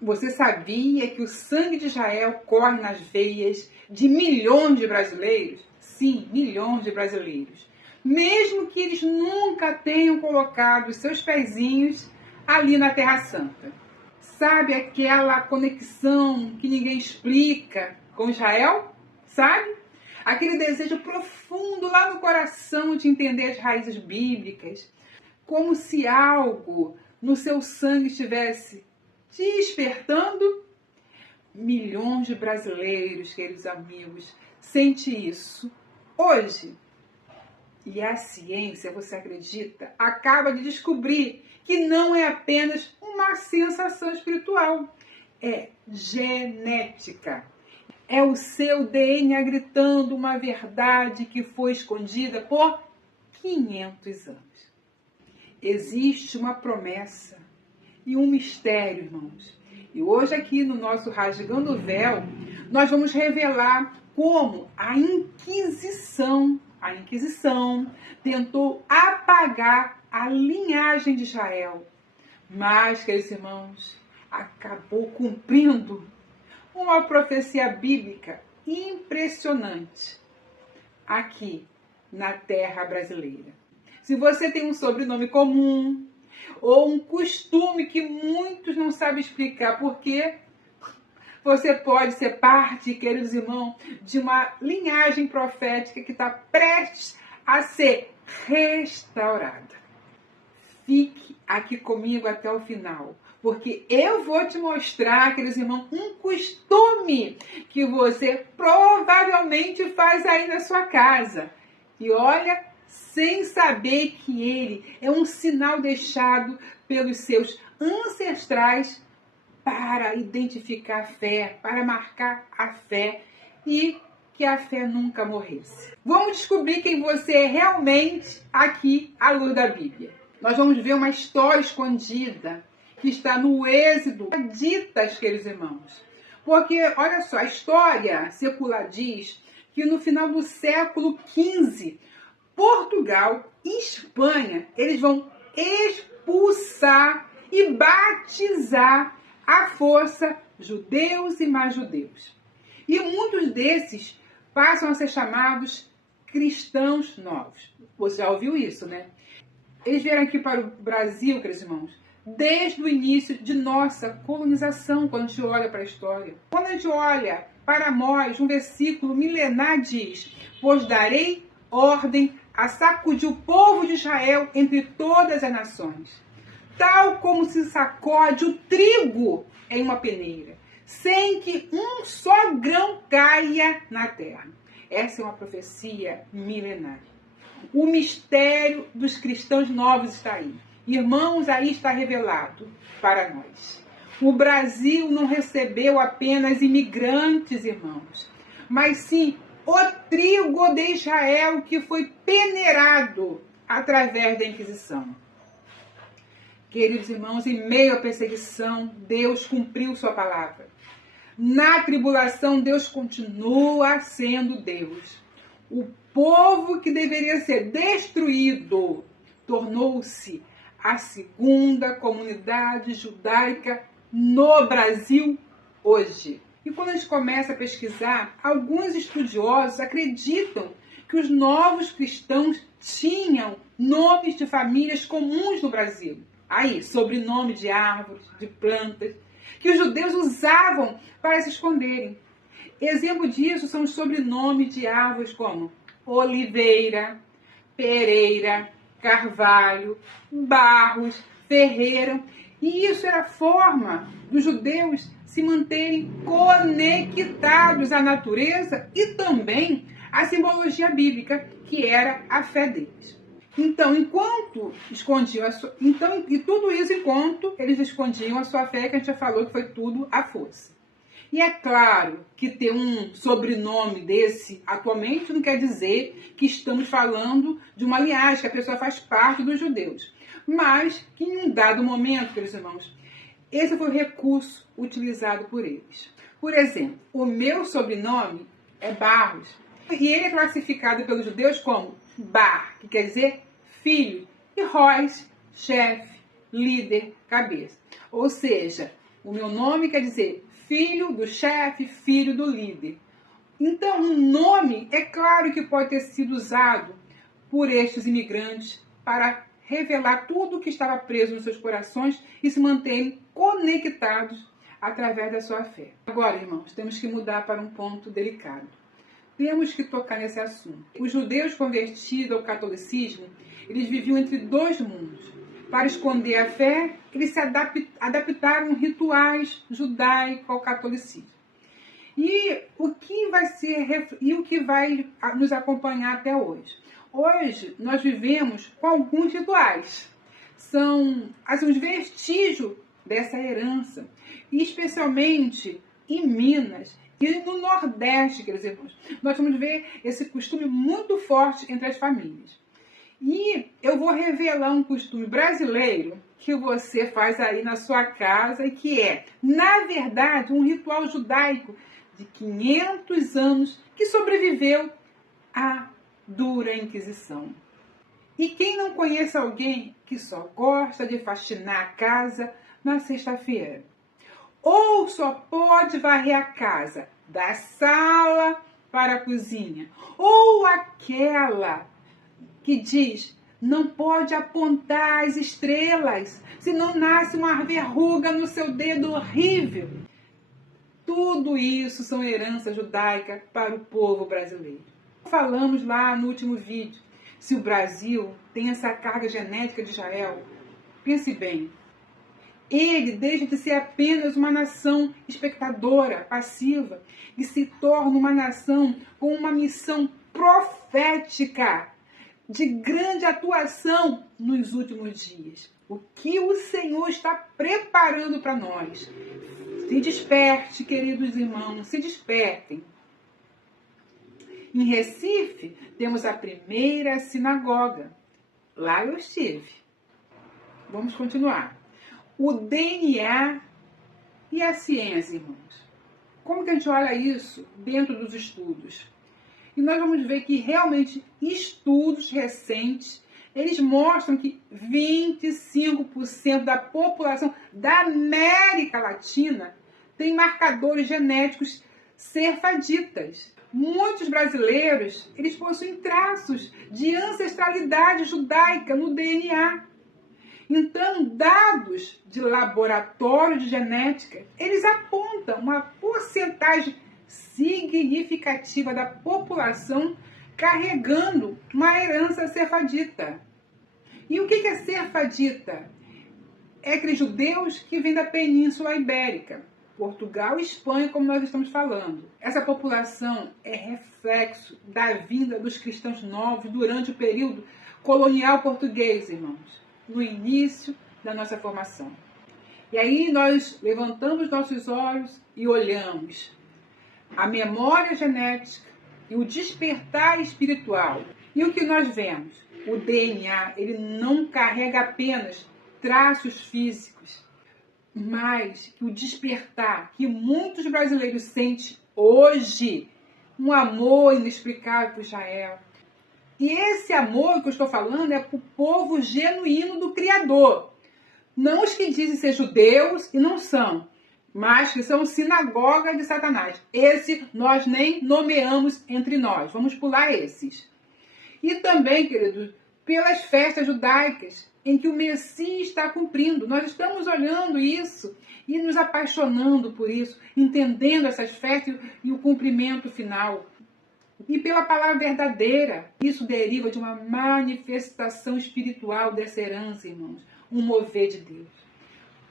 Você sabia que o sangue de Israel corre nas veias de milhões de brasileiros? Sim, milhões de brasileiros. Mesmo que eles nunca tenham colocado os seus pezinhos ali na Terra Santa. Sabe aquela conexão que ninguém explica com Israel? Sabe? Aquele desejo profundo lá no coração de entender as raízes bíblicas. Como se algo no seu sangue estivesse despertando. Milhões de brasileiros, queridos amigos, sentem isso hoje. E a ciência, você acredita, acaba de descobrir que não é apenas uma sensação espiritual, é genética. É o seu DNA gritando uma verdade que foi escondida por 500 anos. Existe uma promessa e um mistério, irmãos. E hoje aqui no nosso Rasgando o Véu, nós vamos revelar como a Inquisição tentou apagar a linhagem de Israel. Mas, queridos irmãos, acabou cumprindo uma profecia bíblica impressionante aqui na terra brasileira. Se você tem um sobrenome comum ou um costume que muitos não sabem explicar por quê, você pode ser parte, queridos irmãos, de uma linhagem profética que está prestes a ser restaurada. Fique aqui comigo até o final, porque eu vou te mostrar, queridos irmãos, um costume que você provavelmente faz aí na sua casa. E olha, sem saber que ele é um sinal deixado pelos seus ancestrais para identificar a fé, para marcar a fé e que a fé nunca morresse. Vamos descobrir quem você é realmente aqui à luz da Bíblia. Nós vamos ver uma história escondida que está no Êxodo, ditas, queridos irmãos. Porque, olha só, a história secular diz que no final do século XV, Portugal e Espanha, eles vão expulsar e batizar à força judeus e mais judeus. E muitos desses passam a ser chamados cristãos novos. Você já ouviu isso, né? Eles vieram aqui para o Brasil, queridos irmãos, desde o início de nossa colonização, quando a gente olha para a história. Quando a gente olha para Amós, um versículo milenar diz: pois darei ordem a sacudir o povo de Israel entre todas as nações, tal como se sacode o trigo em uma peneira, sem que um só grão caia na terra. Essa é uma profecia milenária. O mistério dos cristãos novos está aí. Irmãos, aí está revelado para nós. O Brasil não recebeu apenas imigrantes, irmãos, mas sim o trigo de Israel que foi peneirado através da Inquisição. Queridos irmãos, em meio à perseguição, Deus cumpriu sua palavra. Na tribulação, Deus continua sendo Deus. O povo que deveria ser destruído tornou-se a segunda comunidade judaica no Brasil hoje. E quando a gente começa a pesquisar, alguns estudiosos acreditam que os novos cristãos tinham nomes de famílias comuns no Brasil. Aí, sobrenome de árvores, de plantas, que os judeus usavam para se esconderem. Exemplo disso são os sobrenomes de árvores como Oliveira, Pereira, Carvalho, Barros, Ferreira. E isso era a forma dos judeus se manterem conectados à natureza e também à simbologia bíblica, que era a fé deles. Então, enquanto escondiam e tudo isso enquanto eles escondiam a sua fé, que a gente já falou que foi tudo à força. E é claro que ter um sobrenome desse atualmente não quer dizer que estamos falando de uma linhagem, que a pessoa faz parte dos judeus. Mas que em um dado momento, queridos irmãos, esse foi o recurso utilizado por eles. Por exemplo, o meu sobrenome é Barros. E ele é classificado pelos judeus como Bar, que quer dizer filho, e Ros, chefe, líder, cabeça. Ou seja, O meu nome quer dizer filho do chefe, filho do líder. Então, um nome, é claro que pode ter sido usado por estes imigrantes para revelar tudo o que estava preso nos seus corações e se manterem conectados através da sua fé. Agora, irmãos, temos que mudar para um ponto delicado. Temos que tocar nesse assunto. Os judeus convertidos ao catolicismo, eles viviam entre dois mundos. Para esconder a fé, eles se adaptaram rituais judaicos ao catolicismo. E o que vai nos acompanhar até hoje? Hoje, nós vivemos com alguns rituais. São os vestígios dessa herança, e especialmente em Minas e no Nordeste, queridos irmãos. Nós vamos ver esse costume muito forte entre as famílias. E eu vou revelar um costume brasileiro que você faz aí na sua casa e que é, na verdade, um ritual judaico de 500 anos que sobreviveu à dura Inquisição. E quem não conhece alguém que só gosta de faxinar a casa na sexta-feira? Ou só pode varrer a casa da sala para a cozinha? Ou aquela que diz, não pode apontar as estrelas, senão nasce uma verruga no seu dedo horrível. Tudo isso são heranças judaicas para o povo brasileiro. Falamos lá no último vídeo, se o Brasil tem essa carga genética de Israel, pense bem, ele deixa de ser apenas uma nação espectadora, passiva, e se torna uma nação com uma missão profética, de grande atuação nos últimos dias. O que o Senhor está preparando para nós? Se desperte, queridos irmãos, se despertem. Em Recife, temos a primeira sinagoga. Lá eu estive. Vamos continuar. O DNA e a ciência, irmãos. Como que a gente olha isso dentro dos estudos? E nós vamos ver que realmente estudos recentes, eles mostram que 25% da população da América Latina tem marcadores genéticos sefaditas. Muitos brasileiros, eles possuem traços de ancestralidade judaica no DNA. Então, dados de laboratório de genética, eles apontam uma porcentagem significativa da população carregando uma herança sefadita. E o que é sefadita? É aqueles judeus que vêm da Península Ibérica, Portugal e Espanha, como nós estamos falando. Essa população é reflexo da vinda dos cristãos novos durante o período colonial português, irmãos, no início da nossa formação. E aí nós levantamos nossos olhos e olhamos a memória genética e o despertar espiritual. E o que nós vemos? O DNA, ele não carrega apenas traços físicos, mas que o despertar que muitos brasileiros sentem hoje, um amor inexplicável por Israel. E esse amor que eu estou falando é para o povo genuíno do Criador. Não os que dizem ser judeus e não são, mas que são sinagoga de Satanás. Esse nós nem nomeamos entre nós. Vamos pular esses. E também, queridos, pelas festas judaicas em que o Messias está cumprindo. Nós estamos olhando isso e nos apaixonando por isso, entendendo essas festas e o cumprimento final. E pela palavra verdadeira, isso deriva de uma manifestação espiritual dessa herança, irmãos. Um mover de Deus.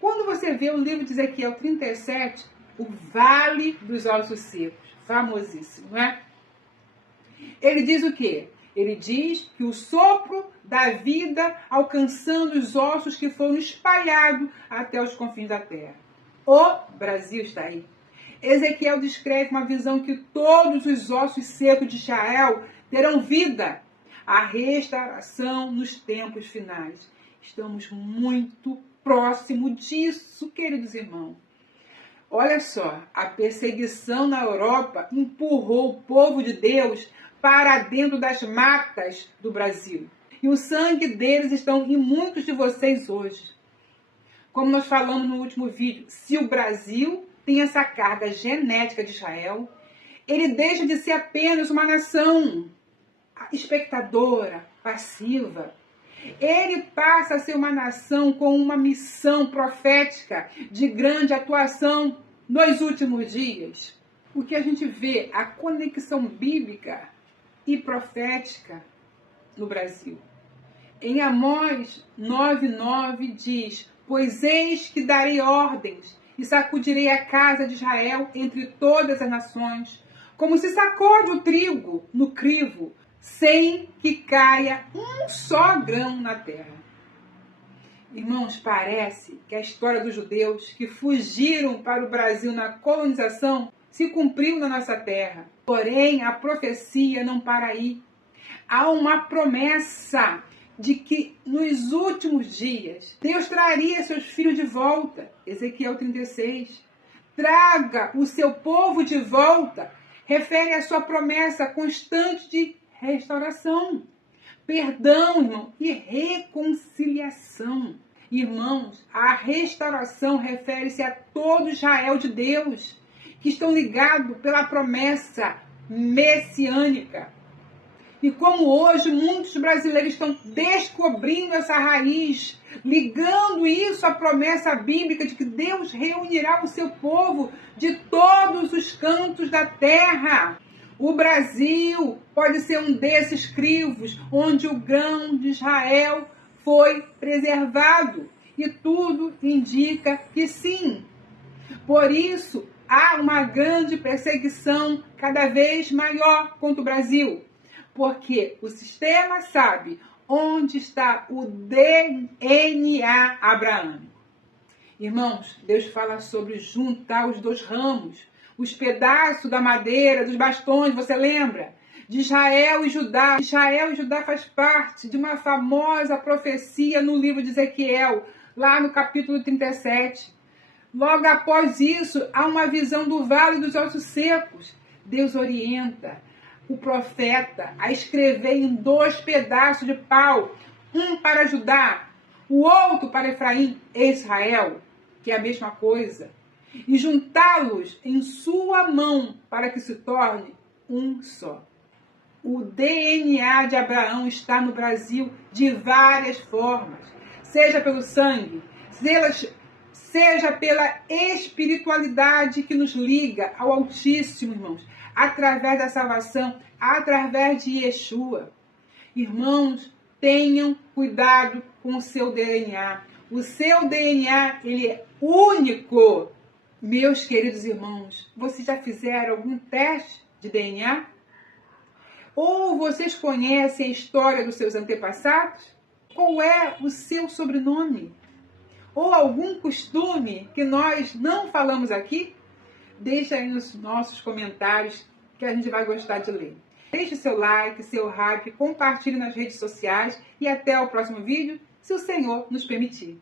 Quando você vê o livro de Ezequiel 37, o Vale dos Ossos Secos, famosíssimo, não é? Ele diz o quê? Ele diz que o sopro da vida alcançando os ossos que foram espalhados até os confins da terra. O Brasil está aí. Ezequiel descreve uma visão que todos os ossos secos de Israel terão vida. A restauração nos tempos finais. Estamos muito próximo disso, queridos irmãos. Olha só, a perseguição na Europa empurrou o povo de Deus para dentro das matas do Brasil. E o sangue deles estão em muitos de vocês hoje. como nós falamos no último vídeo, se o Brasil tem essa carga genética de Israel, ele deixa de ser apenas uma nação espectadora, passiva. Ele passa a ser uma nação com uma missão profética de grande atuação nos últimos dias. O que a gente vê, a conexão bíblica e profética no Brasil. Em Amós 9:9 diz: pois eis que darei ordens e sacudirei a casa de Israel entre todas as nações, como se sacode o trigo no crivo, sem que caia um só grão na terra. Irmãos, parece que a história dos judeus que fugiram para o Brasil na colonização se cumpriu na nossa terra. Porém, a profecia não para aí. Há uma promessa de que nos últimos dias Deus traria seus filhos de volta. Ezequiel 36. Traga o seu povo de volta. Refere à sua promessa constante de restauração, perdão, irmão, e reconciliação. Irmãos, a restauração refere-se a todo Israel de Deus, que estão ligados pela promessa messiânica. E como hoje muitos brasileiros estão descobrindo essa raiz, ligando isso à promessa bíblica de que Deus reunirá o seu povo de todos os cantos da terra. O Brasil pode ser um desses crivos onde o grão de Israel foi preservado. E tudo indica que sim. Por isso, há uma grande perseguição cada vez maior contra o Brasil. Porque o sistema sabe onde está o DNA abraâmico. Irmãos, Deus fala sobre juntar os dois ramos, os pedaços da madeira, dos bastões, você lembra? De Israel e Judá. Israel e Judá faz parte de uma famosa profecia no livro de Ezequiel, lá no capítulo 37. Logo após isso, há uma visão do vale dos ossos secos. Deus orienta o profeta a escrever em 2 pedaços de pau, um para Judá, o outro para Efraim e Israel, que é a mesma coisa, e juntá-los em sua mão para que se torne um só. O DNA de Abraão está no Brasil de várias formas, seja pelo sangue, seja pela espiritualidade que nos liga ao Altíssimo, irmãos, através da salvação, através de Yeshua. Irmãos, tenham cuidado com o seu DNA. O seu DNA, ele é único. Meus queridos irmãos, vocês já fizeram algum teste de DNA? Ou vocês conhecem a história dos seus antepassados? Qual é o seu sobrenome? Ou algum costume que nós não falamos aqui? Deixa aí nos nossos comentários que a gente vai gostar de ler. Deixe seu like, seu hype, compartilhe nas redes sociais e até o próximo vídeo, se o Senhor nos permitir.